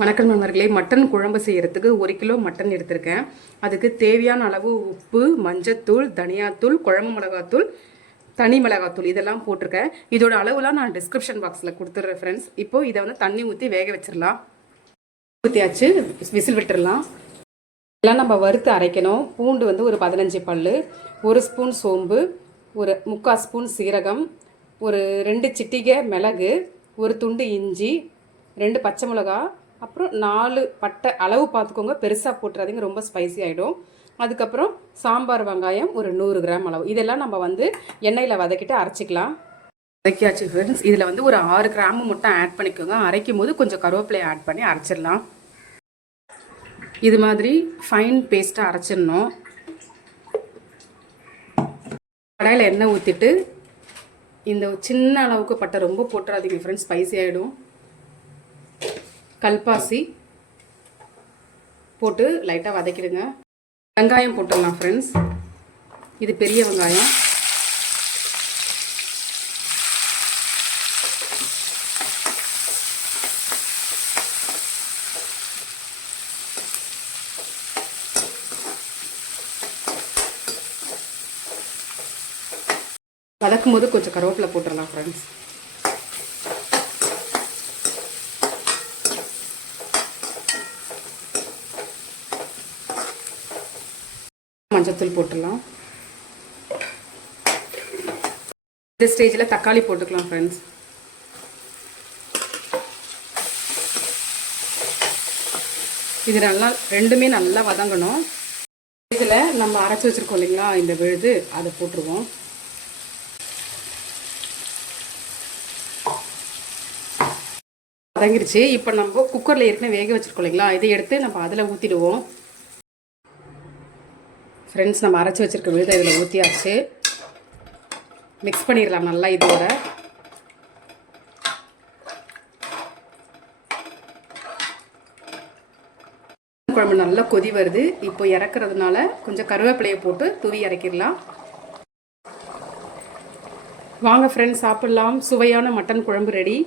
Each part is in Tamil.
வணக்கம் நண்பர்களே, மட்டன் குழம்பு செய்யறதுக்கு 1 கிலோ மட்டன் எடுத்திருக்கேன். அதுக்கு தேவையான அளவு உப்பு, மஞ்சத்தூள், தனியாத்தூள், குழம்பு மிளகாத்தூள், தனி மிளகாத்தூள் இதெல்லாம் போட்டிருக்கேன். இதோட அளவுலாம் நான் டிஸ்கிரிப்ஷன் பாக்ஸில் கொடுத்துட்றேன் ஃப்ரெண்ட்ஸ். இப்போ இதை வந்து தண்ணி ஊற்றி வேக வச்சிடலாம். ஊற்றியாச்சு, விசில் விட்டுடலாம். இதெல்லாம் நம்ம வறுத்து அரைக்கணும். பூண்டு வந்து ஒரு 15 பல், 1 ஸ்பூன் சோம்பு, ஒரு 3/4 ஸ்பூன் சீரகம், ஒரு 2 சிட்டிகை மிளகு, ஒரு துண்டு இஞ்சி, 2 பச்சை மிளகா, அப்புறம் 4 பட்டை. அளவு பார்த்துக்கோங்க, பெருசாக போட்டுறாதீங்க, ரொம்ப ஸ்பைசி ஆகிடும். அதுக்கப்புறம் சாம்பார் வெங்காயம் ஒரு 100 கிராம் அளவு. இதெல்லாம் நம்ம வந்து எண்ணெயில் வதக்கிட்டு அரைச்சிக்கலாம். வதக்கியாச்சு ஃப்ரெண்ட்ஸ். இதில் வந்து ஒரு 6 கிராம் மட்டும் ஆட் பண்ணிக்கோங்க. அரைக்கும் போது கொஞ்சம் கருவேப்பிலையை ஆட் பண்ணி அரைச்சிடலாம். இது மாதிரி ஃபைன் பேஸ்ட்டாக அரைச்சிடணும். கடாயில் எண்ணெய் ஊற்றிட்டு இந்த சின்ன அளவுக்கு பட்டை, ரொம்ப போட்டுறாதீங்க ஃப்ரெண்ட்ஸ், ஸ்பைசி ஆகிடும். கல்பாசி போட்டு லைட்டாக வதக்கிடுங்க. வெங்காயம் போட்டுடலாம் ஃப்ரெண்ட்ஸ். இது பெரிய வெங்காயம். வதக்கும் போது கொஞ்சம் கருவேப்பிலை போட்டுடலாம் ஃப்ரெண்ட்ஸ். மஞ்சத்தூள் போட்டுடலாம். இந்த ஸ்டேஜில் தக்காளி போட்டுக்கலாம் ஃப்ரெண்ட்ஸ். இது நல்லா ரெண்டுமே நல்லா வதங்கணும். இதில் நம்ம அரைச்சி வச்சுருக்கோம் இல்லைங்களா, இந்த விழுது, அதை போட்டுருவோம். வதங்கிருச்சு. இப்போ நம்ம குக்கரில் ஏற்கனவே வேக வச்சுருக்கோம் இல்லைங்களா, இதை எடுத்து நம்ம அதில் ஊற்றிடுவோம். ஃப்ரெண்ட்ஸ், நம்ம அரைச்சி வச்சுருக்க விழுதை இதில் ஊற்றியாச்சு. மிக்ஸ் பண்ணிடலாம் நல்லா இதோட. குழம்பு நல்லா கொதி வருது. இப்போ இறக்குறதுனால கொஞ்சம் கருவேப்பிலையை போட்டு தூவி இறக்கிடலாம். வாங்க ஃப்ரெண்ட்ஸ், சாப்பிட்லாம். சுவையான மட்டன் குழம்பு ரெடி.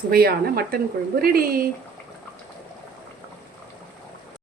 சுவையான மட்டன் குழம்பு ரெடி.